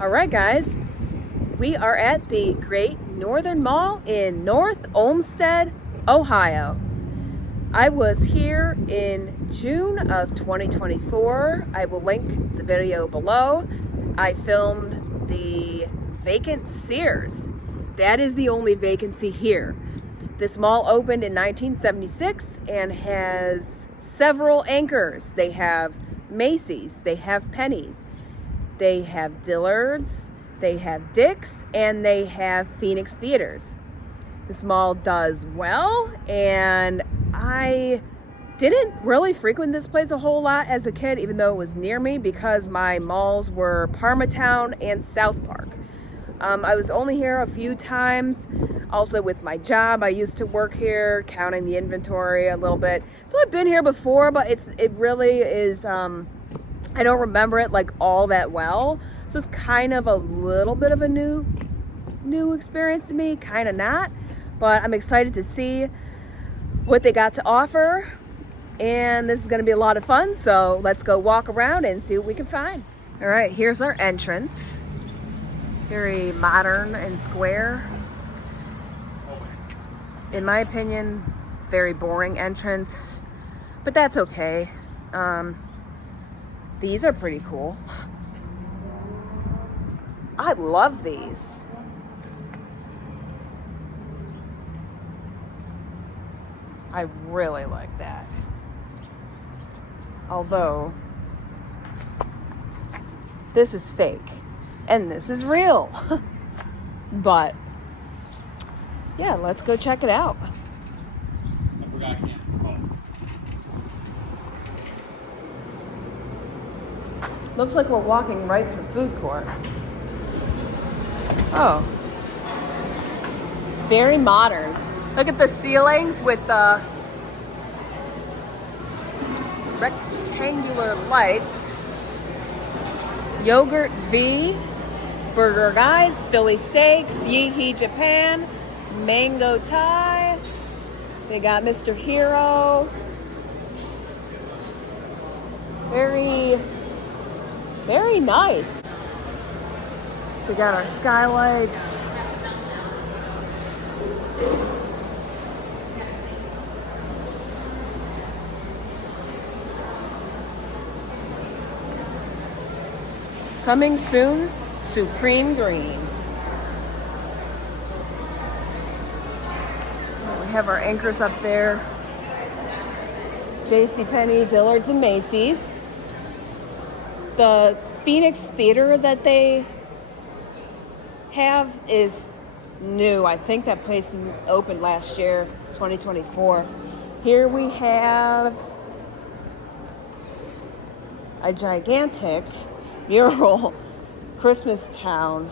All right, guys, we are at the Great Northern Mall in North Olmsted, Ohio. I was here in June of 2024. I will link the video below. I filmed the vacant Sears. That is the only vacancy here. This mall opened in 1976 and has several anchors. They have Macy's, they have Penny's, they have Dillards, they have Dick's, and they have Phoenix Theaters. This mall does well, and I didn't really frequent this place a whole lot as a kid, even though it was near me, because my malls were Parmatown and South Park. I was only here a few times. Also with my job, I used to work here, counting the inventory a little bit. So I've been here before, but it really is, I don't remember it like all that well. So it's kind of a little bit of a new experience to me, kind of not. But I'm excited to see what they got to offer. And this is gonna be a lot of fun. So let's go walk around and see what we can find. All right, here's our entrance. Very modern and square. In my opinion, very boring entrance, but that's okay. These are pretty cool. I love these. I really like that. Although, this is fake and this is real. But yeah, let's go check it out. I forgot again. Looks like we're walking right to the food court. Oh. Very modern. Look at the ceilings with the rectangular lights. Yogurt V, Burger Guys, Philly Steaks, Yeehee Japan, Mango Thai. They got Mr. Hero. Very nice. We got our skylights. Coming soon, Supreme Green. We have our anchors up there. JCPenney, Dillards, and Macy's. The Phoenix Theater that they have is new. I think that place opened last year, 2024. Here we have a gigantic mural, Christmas Town.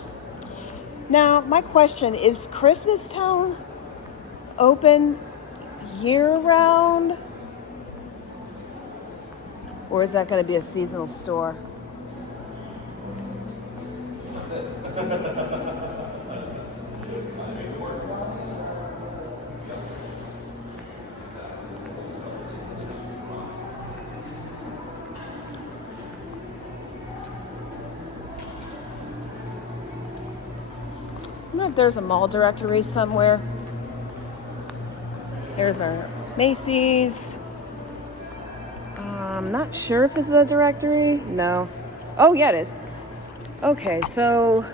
Now, my question is Christmas Town open year-round? Or is that going to be a seasonal store? I don't know if there's a mall directory somewhere. Here's our Macy's. I'm not sure if this is a directory. No. Oh, yeah, it is. Okay, so,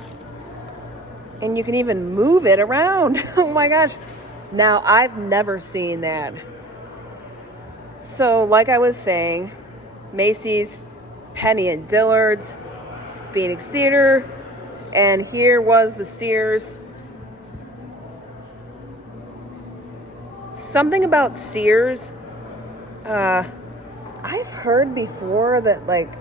and you can even move it around. Oh my gosh. Now, I've never seen that. So, like I was saying, Macy's, Penny and Dillard's, Phoenix Theater, and here was the Sears. Something about Sears, I've heard before that, like,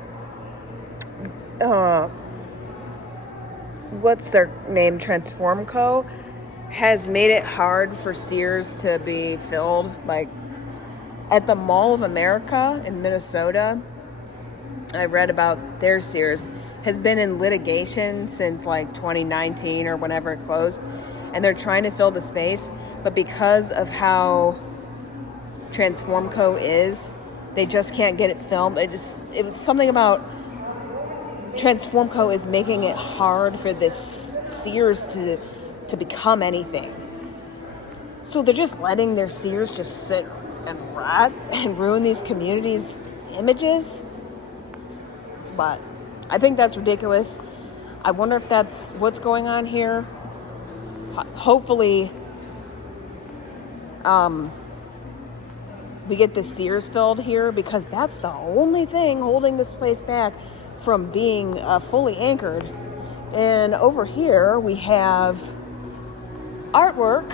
what's their name, Transform Co., has made it hard for Sears to be filled. Like, at the Mall of America in Minnesota, I read about their Sears has been in litigation since like 2019 or whenever it closed, and they're trying to fill the space, but because of how Transform Co. is, they just can't get it filmed. It was something about Transformco is making it hard for this Sears to become anything. So they're just letting their Sears just sit and rot and ruin these communities' images. But I think that's ridiculous. I wonder if that's what's going on here. Hopefully, we get the Sears filled here, because that's the only thing holding this place back from being fully anchored. And over here we have artwork.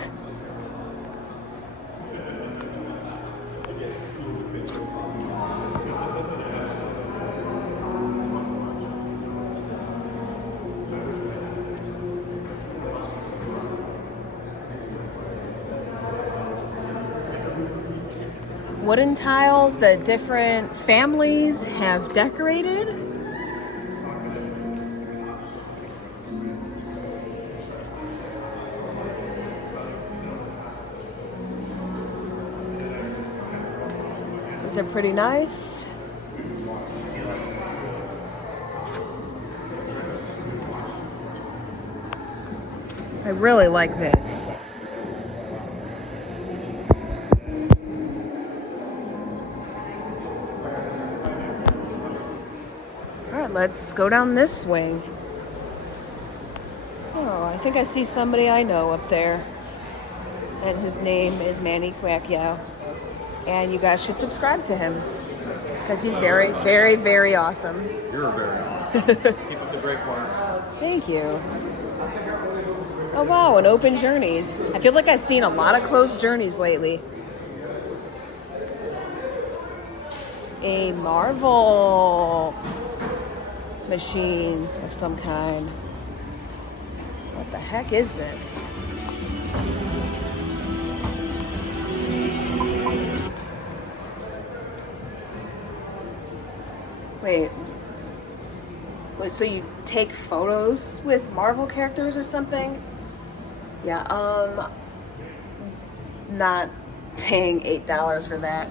Wooden tiles that different families have decorated. These are pretty nice. I really like this. All right, let's go down this swing. Oh, I think I see somebody I know up there. And his name is Manny Quacquiao. And you guys should subscribe to him, because he's very, very, very awesome. You're very awesome. Keep up the great work. Thank you. Oh wow, and open journeys. I feel like I've seen a lot of closed journeys lately. A Marvel machine of some kind. What the heck is this? Wait, so you take photos with Marvel characters or something? Yeah, not paying $8 for that.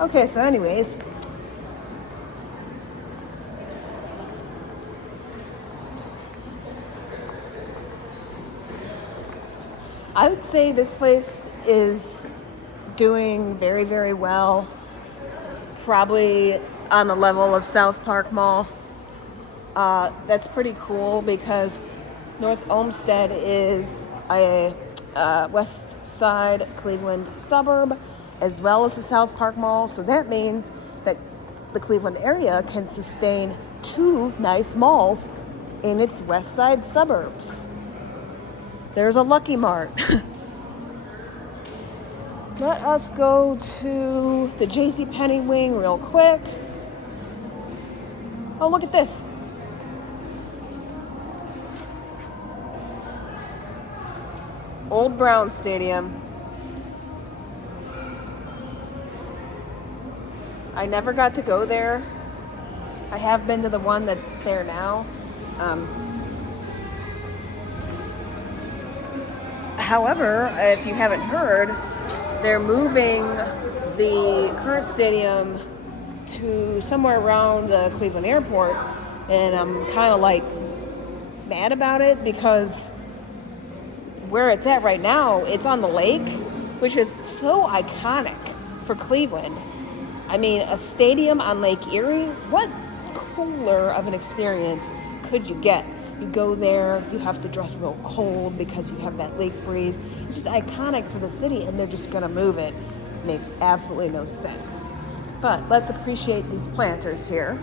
Okay, so anyways. I would say this place is doing very, very well. Probably on the level of South Park Mall. That's pretty cool, because North Olmsted is a west side Cleveland suburb, as well as the South Park Mall. So that means that the Cleveland area can sustain 2 nice malls in its west side suburbs. There's a Lucky Mart. Let us go to the JCPenney wing real quick. Oh, look at this. Old Brown Stadium. I never got to go there. I have been to the one that's there now. However, if you haven't heard, they're moving the current stadium to somewhere around the Cleveland airport, and I'm kind of like mad about it, because where it's at right now, it's on the lake, which is so iconic for Cleveland. I mean, a stadium on Lake Erie, what cooler of an experience could you get? You go there, you have to dress real cold because you have that lake breeze. It's just iconic for the city, and they're just gonna move it. Makes absolutely no sense. But let's appreciate these planters here.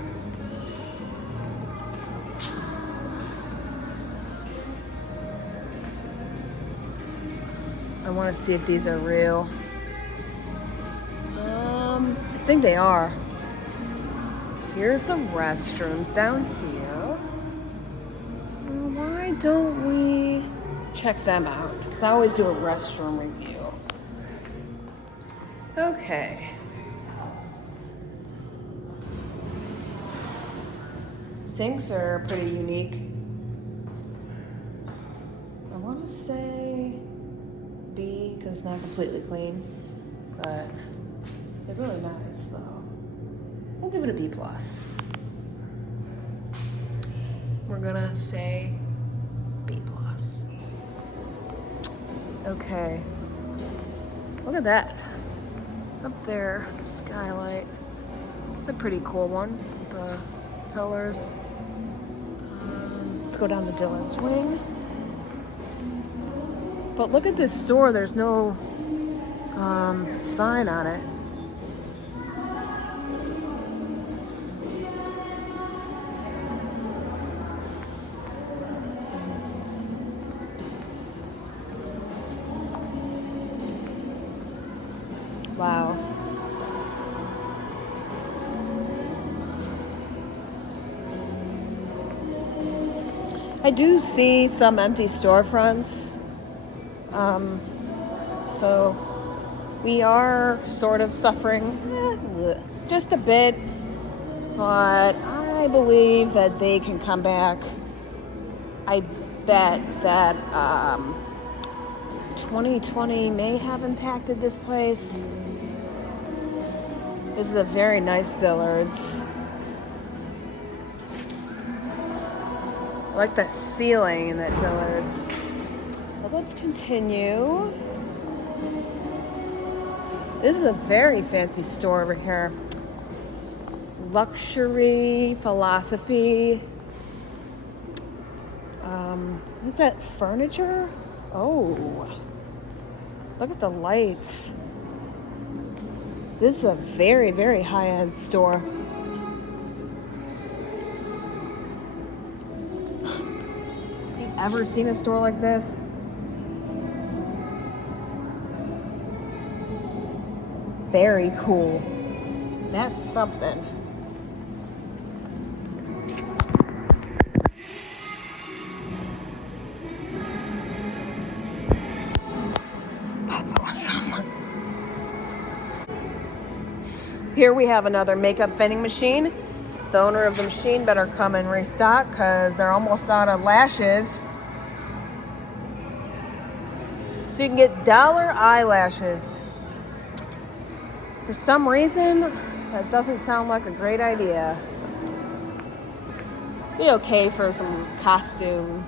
I want to see if these are real. I think they are. Here's the restrooms down here. Why don't we check them out? Because I always do a restroom review. Okay. Sinks are pretty unique. I want to say B, because it's not completely clean, but they're really nice, so we'll give it a B+. we're gonna say B+. Okay. Look at that. Up there, skylight. It's a pretty cool one. The colors. Let's go down the Dillards wing. But look at this store. There's no sign on it. Wow. I do see some empty storefronts. So we are sort of suffering just a bit, but I believe that they can come back. I bet that 2020 may have impacted this place. This is a very nice Dillards. I like the ceiling in that Dillards. But let's continue. This is a very fancy store over here. Luxury philosophy. Is that furniture? Oh, look at the lights. This is a very, very high-end store. Have you ever seen a store like this? Very cool. That's something. That's awesome. Here we have another makeup vending machine. The owner of the machine better come and restock because they're almost out of lashes. So you can get dollar eyelashes. For some reason, that doesn't sound like a great idea. Be okay for some costume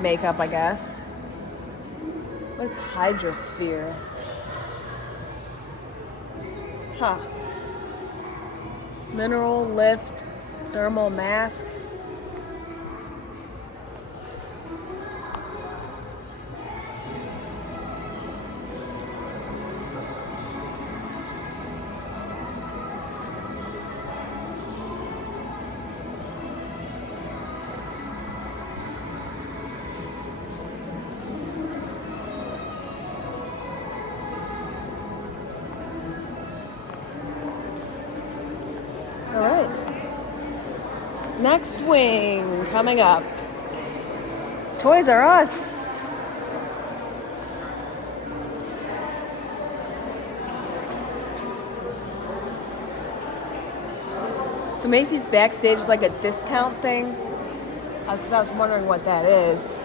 makeup, I guess. What's Hydrosphere? Huh. Mineral lift thermal mask. All right. Next wing coming up. Toys R Us. So Macy's backstage is like a discount thing. Because I was wondering what that is.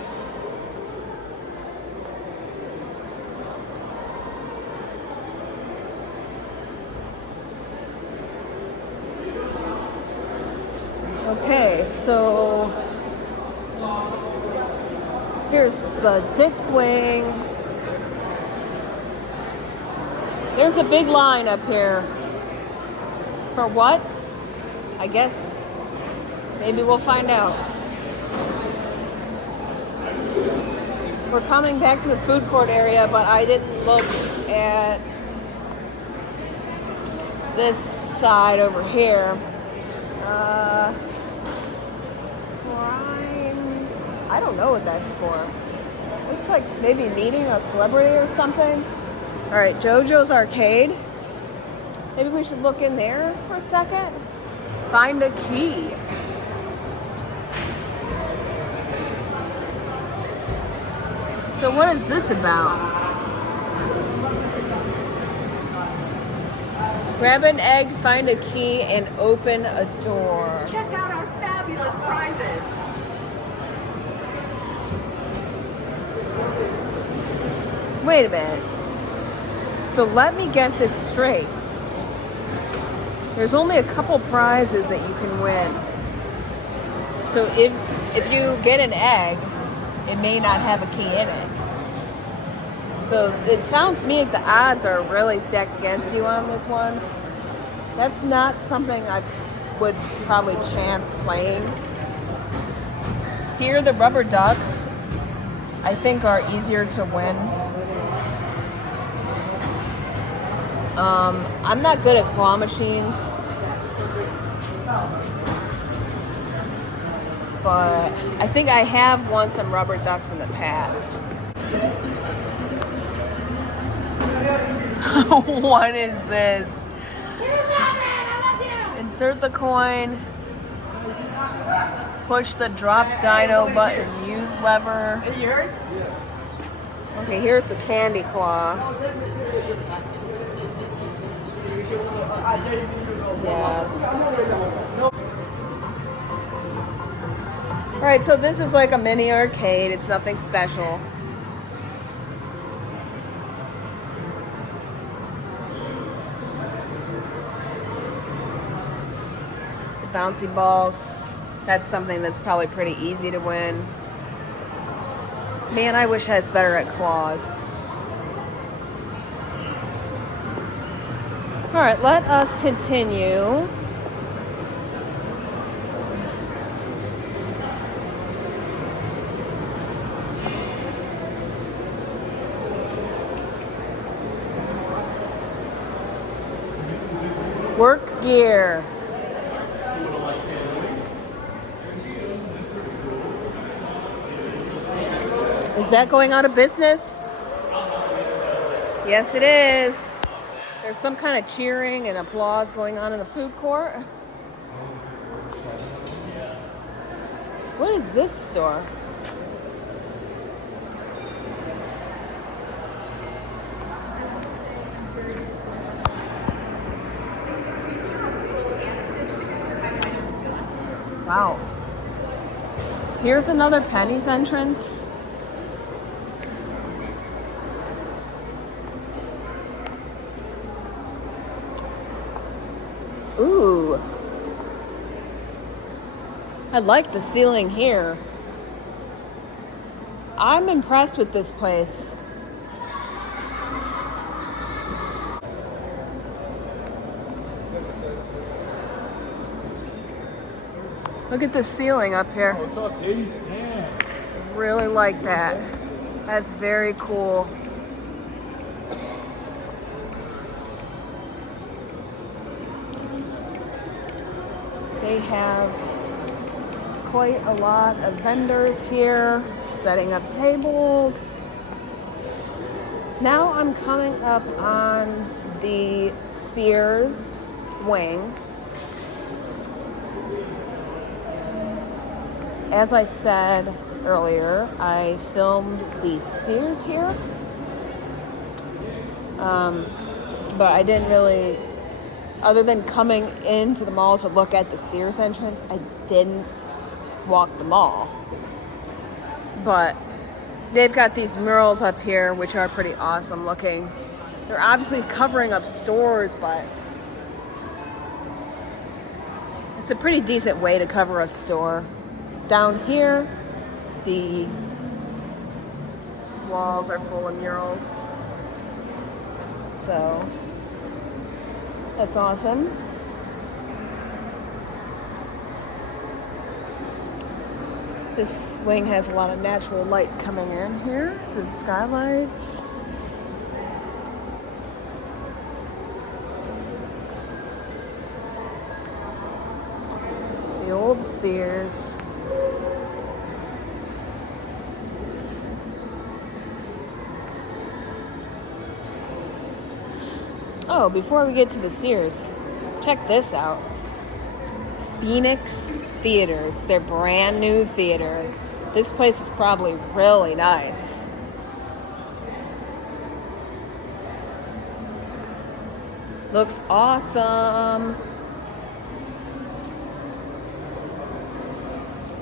Okay, so here's the Dick's wing. There's a big line up here. For what? I guess maybe we'll find out. We're coming back to the food court area, but I didn't look at this side over here. I don't know what that's for. Looks like maybe meeting a celebrity or something. All right, JoJo's Arcade. Maybe we should look in there for a second. Find a key. So what is this about? Grab an egg, find a key, and open a door. Check out our fabulous prizes. Wait a minute. So let me get this straight. There's only a couple prizes that you can win. So if you get an egg, it may not have a key in it. So it sounds to me like the odds are really stacked against you on this one. That's not something I would probably chance playing. Here, the rubber ducks, I think, are easier to win. I'm not good at claw machines, but I think I have won some rubber ducks in the past. What is this? Insert the coin. Push the drop dino button. Use lever. Okay, here's the candy claw. Yeah. Alright, so this is like a mini arcade. It's nothing special. The bouncy balls. That's something that's probably pretty easy to win. Man, I wish I was better at claws. All right, let us continue. Work gear. Is that going out of business? Yes, it is. There's some kind of cheering and applause going on in the food court. What is this store? Wow. Here's another Penny's entrance. Ooh. I like the ceiling here. I'm impressed with this place. Look at the ceiling up here. What's up, Dave? Really like that. That's very cool. They have quite a lot of vendors here setting up tables. Now I'm coming up on the Sears wing. As I said earlier, I filmed the Sears here, but I didn't really, other than coming into the mall to look at the Sears entrance, I didn't walk the mall. But they've got these murals up here, which are pretty awesome looking. They're obviously covering up stores, but it's a pretty decent way to cover a store. Down here, the walls are full of murals. So that's awesome. This wing has a lot of natural light coming in here through the skylights. The old Sears. Oh, before we get to the Sears, check this out. Phoenix Theaters, their brand new theater. This place is probably really nice. Looks awesome.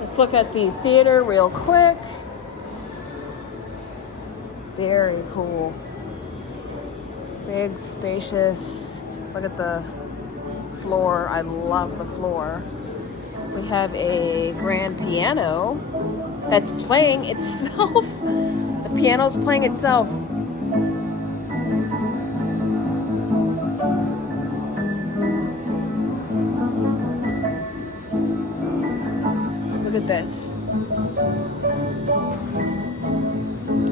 Let's look at the theater real quick. Very cool. Big, spacious. Look at the floor. I love the floor. We have a grand piano that's playing itself. The piano's playing itself. Look at this.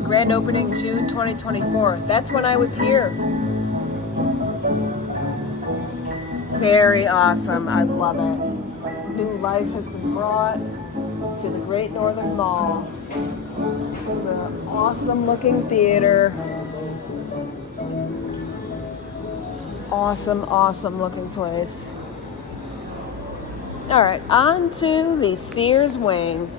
Grand opening June 2024. That's when I was here. Very awesome. I love it. New life has been brought to the Great Northern Mall. The awesome looking theater. Awesome, awesome looking place. All right, on to the Sears wing.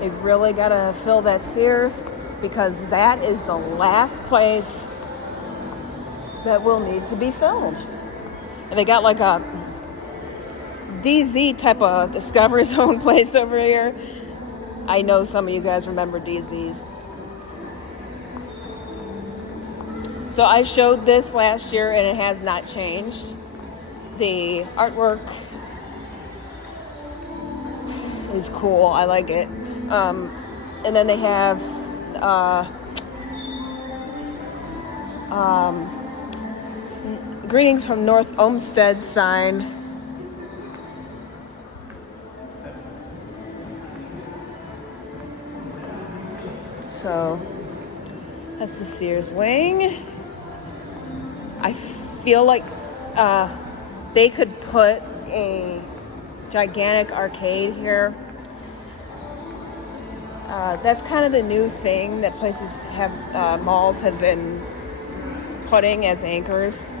They've really got to fill that Sears because that is the last place that will need to be filled. And they got like a DZ type of Discovery Zone place over here. I know some of you guys remember DZs. So I showed this last year and it has not changed. The artwork is cool. I like it. And then they have greetings from North Olmsted sign. So that's the Sears wing. I feel like they could put a gigantic arcade here. That's kind of the new thing that places have, malls have been putting as anchors.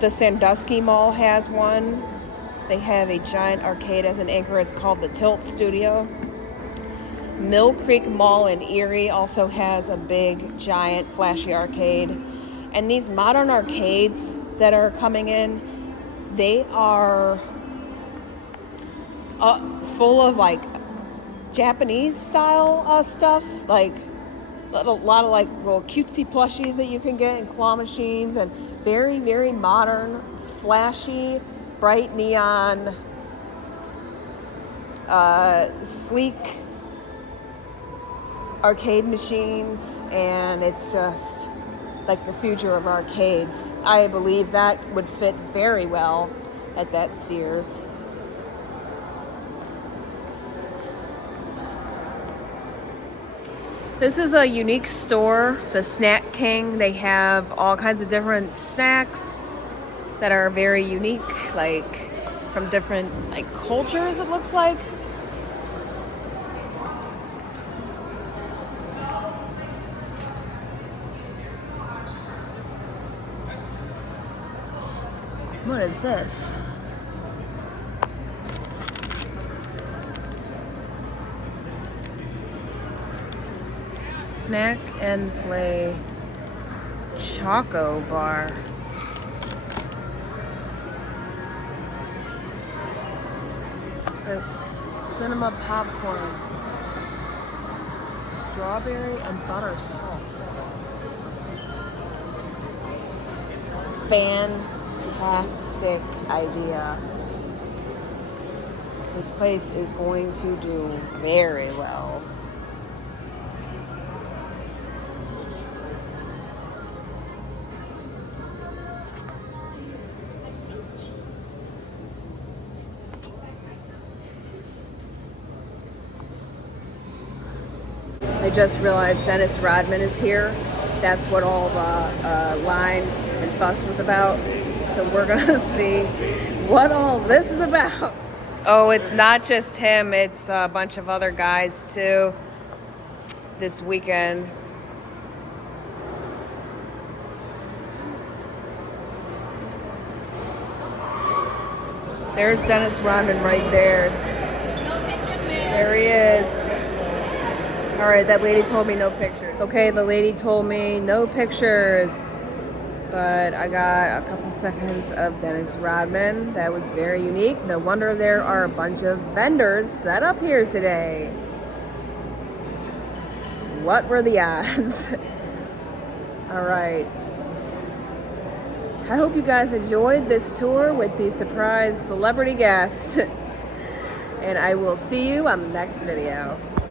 The Sandusky Mall has one. They have a giant arcade as an anchor. It's called the Tilt Studio. Mill Creek Mall in Erie also has a big, giant, flashy arcade. And these modern arcades that are coming in, they are full of like Japanese style stuff, like a lot of like little cutesy plushies that you can get and claw machines and very, very modern, flashy, bright neon, sleek arcade machines, and it's just like the future of arcades. I believe that would fit very well at that Sears. This is a unique store, the Snack King. They have all kinds of different snacks that are very unique, like from different like cultures, it looks like. What is this? Snack and Play Choco Bar. Cinema popcorn. Strawberry and butter salt. Fantastic idea. This place is going to do very well. I just realized Dennis Rodman is here. That's what all the line and fuss was about. So we're gonna see what all this is about. Oh, it's not just him, it's a bunch of other guys too this weekend. There's Dennis Rodman right there. There he is. All right, that lady told me no pictures. Okay, the lady told me no pictures, but I got a couple seconds of Dennis Rodman. That was very unique. No wonder there are a bunch of vendors set up here today. What were the odds? All right. I hope you guys enjoyed this tour with the surprise celebrity guest. And I will see you on the next video.